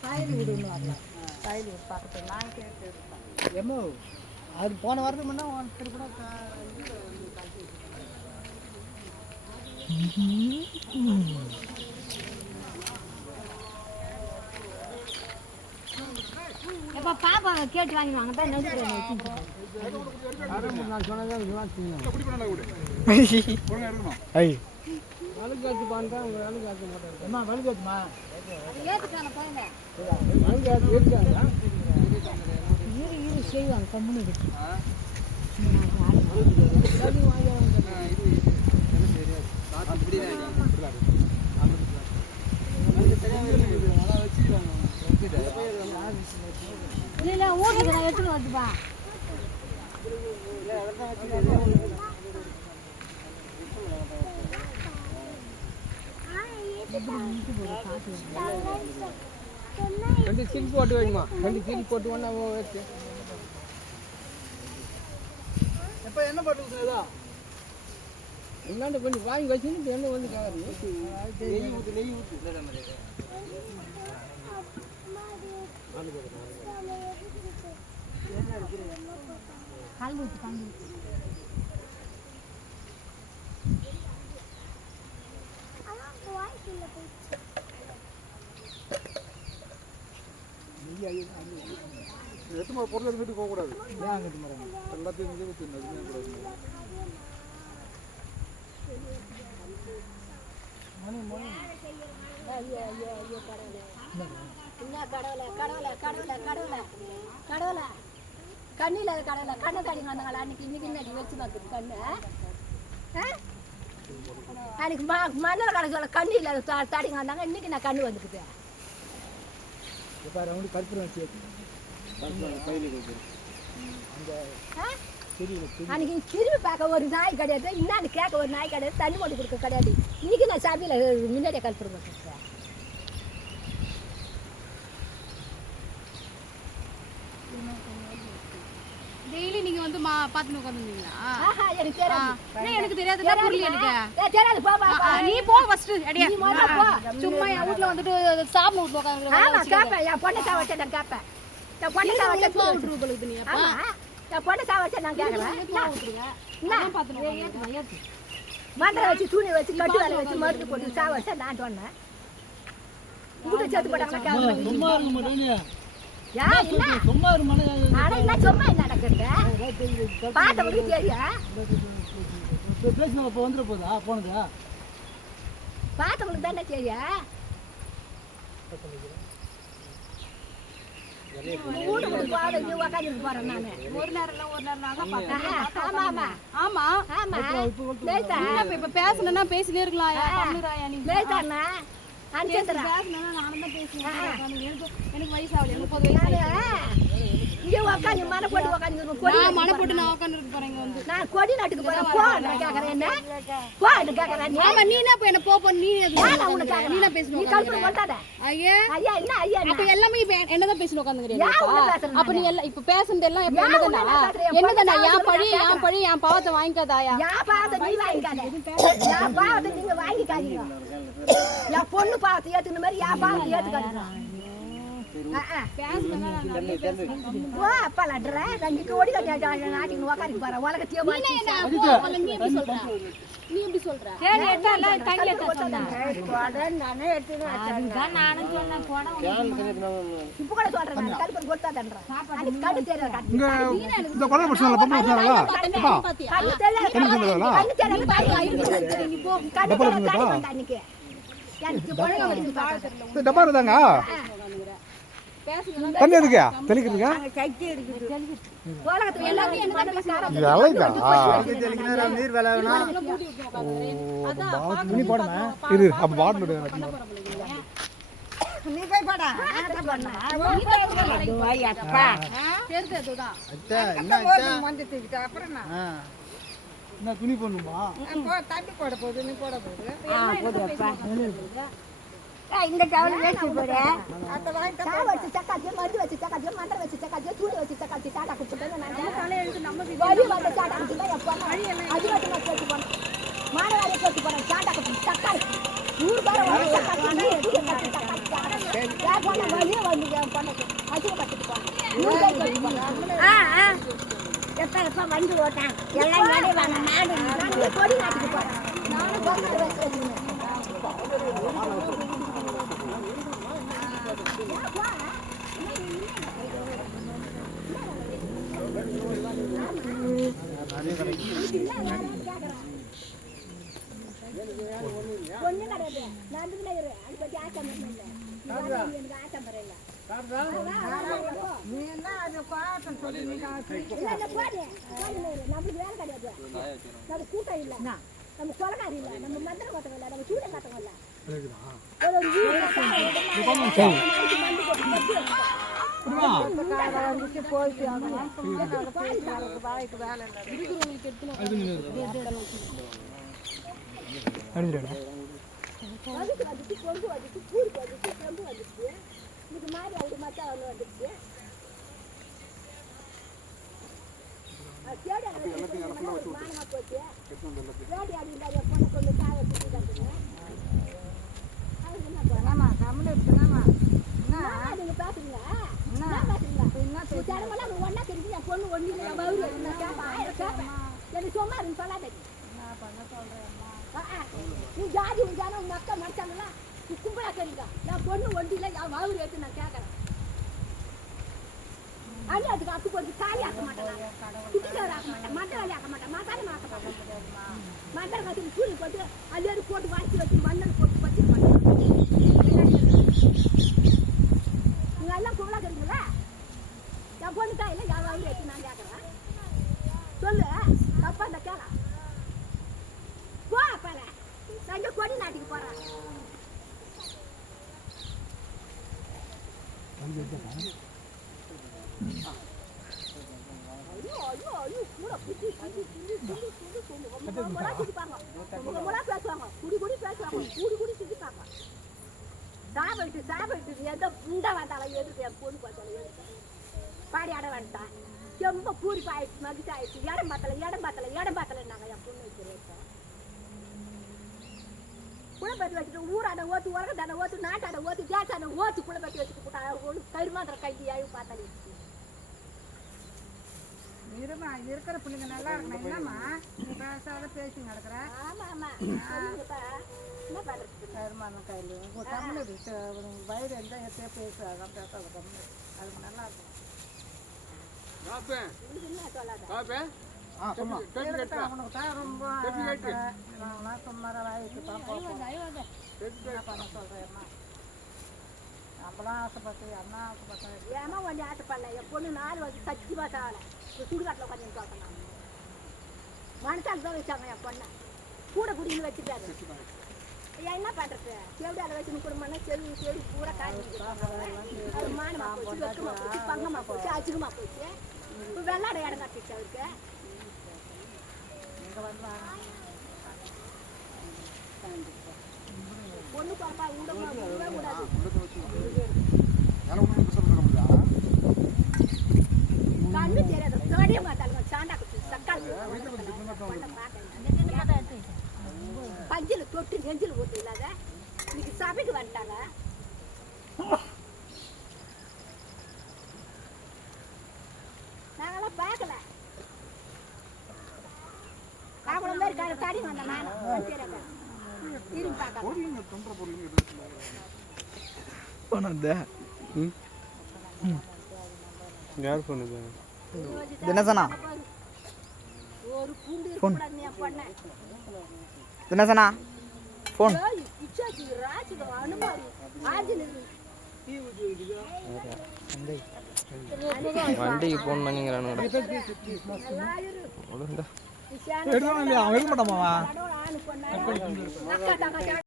சாயல் வீடு ஒன்று வரல. சாயல் வீடு பக்கத்தில் நான் கேட்டு எம்மோ அது போன வாரத்துக்கு முன்னே ஒருத்தர் கூட எப்போ பாப்பா கேட்டு வாங்கிடுவாங்க தான் செய்வாங்க கம்முன்னு இல்லை ஊருக்கு நான் எடுத்துன்னு வந்துப்பா ரெண்டு சீல் போட்டு வேணுமா? ரெண்டு சீல் போட்டு ஒன்றா வச்சு எப்போ என்ன போட்டு என்னாண்ட கொஞ்சம் வாங்கி வச்சுன்னு என்ன வந்து நெய் ஊற்று நெய் ஊற்று கால் ஊற்று கால் எத்தனை பொருள் இருந்துட்டு போகக்கூடாது. எல்லாத்தையும் கடவுளை கடவுளை கடவுளை கடவுளை கடவுளை கண்ணில் அது கடவுளை கண்ணை தடிங்க வந்தாங்களா அன்னைக்கு இன்னைக்கு நடி வச்சு பார்க்குது கண்ணு அன்னைக்கு மண்ணில் கடை சொல்ல கண்ணு இல்லை தடிங்க வந்தாங்க இன்னைக்கு நான் கண்ணு வந்துக்குது அன்னைக்கு திரும்பி பார்க்க ஒரு நாய் கிடையாது இன்னான்னு கேட்க ஒரு நாய் கிடையாது தண்ணி போட்டு கொடுக்க கிடையாது இன்னைக்கு நான் சபையில் முன்னாடியே கல்புற மாட்டேன் டெய்லி நீங்க வந்து பாத்துன்னு உட்காந்துருந்தீங்களா? எனக்கு தெரியாது நீ போ ஃபர்ஸ்ட் அடியா சும்மா என் வீட்ல வந்துட்டு சாப்பிட்டு வீட்ல உட்காந்துருக்கேன் கேப்பேன் என் பொண்ணை சாவச்ச நான் கேப்பேன் என் பொண்ணை சாவச்ச விட்டுரு போலுது நீ அப்பா என் பொண்ணை சாவச்ச நான் கேட்கறேன் மண்டை வச்சு துணி வச்சு கட்டு வேலை வச்சு மருந்து போட்டு சாவச்ச நான் சொன்னேன் வீட்டை சேர்த்து போட்டாங்கன்னா சும்மா என்ன நடக்குது பார்த்தவங்களுக்கு தெரியும் வந்துட போதா போனதா பார்த்தவங்களுக்கு தானே தெரியும் வீட்டுக்கு உக்காந்து போறேன் நானு ஒரு நேரம் ஆமா ஆமா ஆமா இப்ப பேசணும்னா பேசினே இருக்கலாம் நீ லேட்டாண்ணா எனக்கு வயசாகல எனக்கு 30 வயசு இங்கே உக்காந்து மனை போட்டு உக்காந்து மனை போட்டு நான் உட்காந்து இருக்க போறேன் வந்து நான் கொடி நாட்டுக்கு போறேன் போ நான் கேக்குறேன் என்ன போ நான் கேக்குறேன் ஆமா நீ என்ன போய் என்ன போ நீ நீ என்ன பேசணும் நீ கல்பனை பண்ணாத ஐயா ஐயா என்ன ஐயா அப்ப எல்லாமே இப்ப என்னதான் பேசணும் உட்காந்துங்கறியா அப்ப நீ எல்லாம் இப்ப பேசுறது எல்லாம் எப்ப என்னதானா என் பழி என் பாவத்தை வாங்கிக்காதாயா என் பாவத்தை நீ வாங்கிக்காத என் பாவத்தை நீங்க வாங்கிக்காதீங்க என் பொண்ணு பாவத்தை ஏத்துன மாதிரி என் பாவத்தை ஏத்துக்காதீங்க டப்பா இருந்தாங்க தண்ணி எதுக்கா தெளிக்கிறதுக்கா இரு அப்ப பாட்டில் நீ போய் போடா என்ன துணி போடணுமா தண்ணி போட போகுது நீ போட போகுது இந்த கவலை வேஸ்ட் போடு அத வாங்கி வச்சு சக்காத்தி மருந்து வச்சு சக்காத்தி மண்டை வச்சு சக்காத்தி தூளி வச்சு சக்காத்தி சாடா குடுத்துட்டேன் நான் தலைய எடுத்து நம்ம வலி வந்து சாடா குடுத்தா எப்ப அது வந்து நான் போட்டு போறேன் மானவாரி போட்டு போறேன் சாடா குடுத்து சக்காத்தி ஊர் பார ஒரு சக்காத்தி நீ சக்காத்தி எப்ப வண்டி ஓட்டான் எல்லாம் வேலையை வாங்க நாடு கொடி நாட்டுக்கு போறேன் நானும் பொங்கல் வச்சு ஒண்ணு கிடையாது நடந்துக்கிட்டே இரு அது பத்தி ஆட்டம் இல்லை எனக்கு ஆட்டம் பரையில நீ என்ன அது பாட்டம் சொல்லி நம்மளுக்கு வேலை கிடையாது நம்ம கூட்டம் இல்லை நம்ம கொலகாரி இல்லை நம்ம மந்திர கோட்டம் இல்லை நம்ம சூட காட்டம் இல்லை வந்துச்சு கொண்டு வந்துச்சு பூருக்கு வந்துச்சு செம்பு வந்துச்சு இதுக்கு மாதிரி அவங்க மச்சா ஒன்று வந்துச்சு தேடி மானமா போச்சு தேடி அடி இல்லாத பொண்ணை கொண்டு காய வச்சுட்டு நீங்க பாத்துருங்க தினமெல்லாம் ஒன்னா தெரிஞ்சு என் பொண்ணு ஒண்ணு கேட்பேன் எனக்கு சும்மா இருந்து சொல்லாத நீ ஜாதி உண்டான உங்க அக்கா மறைச்சாங்களா நீ கும்பலா தெரியுங்க என் பொண்ணு ஒண்டியில என் வவுறு எடுத்து நான் கேட்கறேன் அண்ணா அதுக்கு அப்படி கொஞ்சம் காலி ஆக்க மாட்டேன் குட்டிச்சவர் ஆக்க மாட்டேன் மண்டல் ஆக்க மாட்டேன் மசாலை ஆக்க மாட்டேன் மண்டல் கட்டி சூரிய போட்டு அது போட்டு வாங்கி வச்சு மண்ணல் போட்டு வச்சு மாட்டேன் நீங்க எல்லாம் கும்பலா தெரியுங்களா என் பொண்ணு காயில என் வவுறு எடுத்து நான் கேட்கறேன் சொல்லு தப்பா இந்த கேள போ அப்பல நான் கொடி நாட்டுக்கு போறேன் ஐயோ ஐயோ ஐயோ கூட புடி மொளா சிரிப்பாங்க மொளா பேசுவாங்க குடி பேசுவாங்க குடி சிரிப்பாங்க சாப்பிட்டு எந்த புண்டை வந்தாலும் எதுக்கு என் பொண்ணு பார்த்தாலும் எதுக்கு பாடி ஆட வேண்டாம் ரொம்ப பூரி பாயிடுச்சு மகிழ்ச்சி ஆயிடுச்சு இடம் பார்த்தலைன்னாங்க என் பொண்ணு வைக்கிறேன் குளப்பத்தி வச்சுட்டு ஊராட ஓத்து உரகத்தாட ஓத்து நாட்டாட ஓத்து கேட்டாட ஓத்து குளப்பத்தி வச்சுட்டு போட்டா கருமாந்திர கைதி ஆகி பார்த்தாலே இருமா இருக்கிற பிள்ளைங்க நல்லா இருக்கணும் என்னம்மா நீ பேசாத பேசி நடக்கிற ஆமா என்ன பண்றது கருமானம் கையில் உங்கள் தமிழ் வயிறு எந்த எத்தையோ பேசுறாங்க பேசாத தமிழ் அதுக்கு நல்லா இருக்கும் சொல்லாத அவனுக்கு தான் ரொம்ப சும்மார வாய்க்கு தான் பண்ண சொல்றேம்மா நம்மளாம் ஆசைப்பட்டு அண்ணா ஆசைப்பட்டேன் ஏமா ஒன்று ஆசைப்படல என் பொண்ணு 4 வருஷம் சச்சி பார்த்தால சுடுகாட்டில் உட்காந்து பார்க்கலாம் மனசால் தான் வச்சாங்க என் பொண்ணை கூட குடின்னு வச்சுட்டாரு என்ன பண்றது செவிடு அதை வச்சு குடும்பம்னா செடி பூரா காய்ச்சி அது மானமா போச்சு வெக்கமா போச்சு பங்கமா போச்சு அச்சுகமா போச்சு இப்போ வெள்ளாட இடம் கட்டிச்சு அவருக்கு பொண்ணு பாப்பா விடவே கூடாது கண்ணு தெரியாது தேடிய மாட்டாளுங்க சாண்டா குச்சி தக்காளி பஞ்சில் தொட்டு நெஞ்சில் ஓட்டு இல்லாத இன்னைக்கு சபைக்கு வந்துட்டாங்க நாங்களாம் பார்க்கல அவ்வளோ மாதிரி தடி வந்தேன் நானும் திரும்பி பார்க்க யார் பண்ணுது என்ன சொன்னா ஒரு பூண்டு பொண்ணு என்ன சொன்னா ஃபோன் வண்டிக்கு ஃபோன் பண்ணிங்கிறானு எடுத்தானே இல்லையா அவன் எழுத மாட்டாமா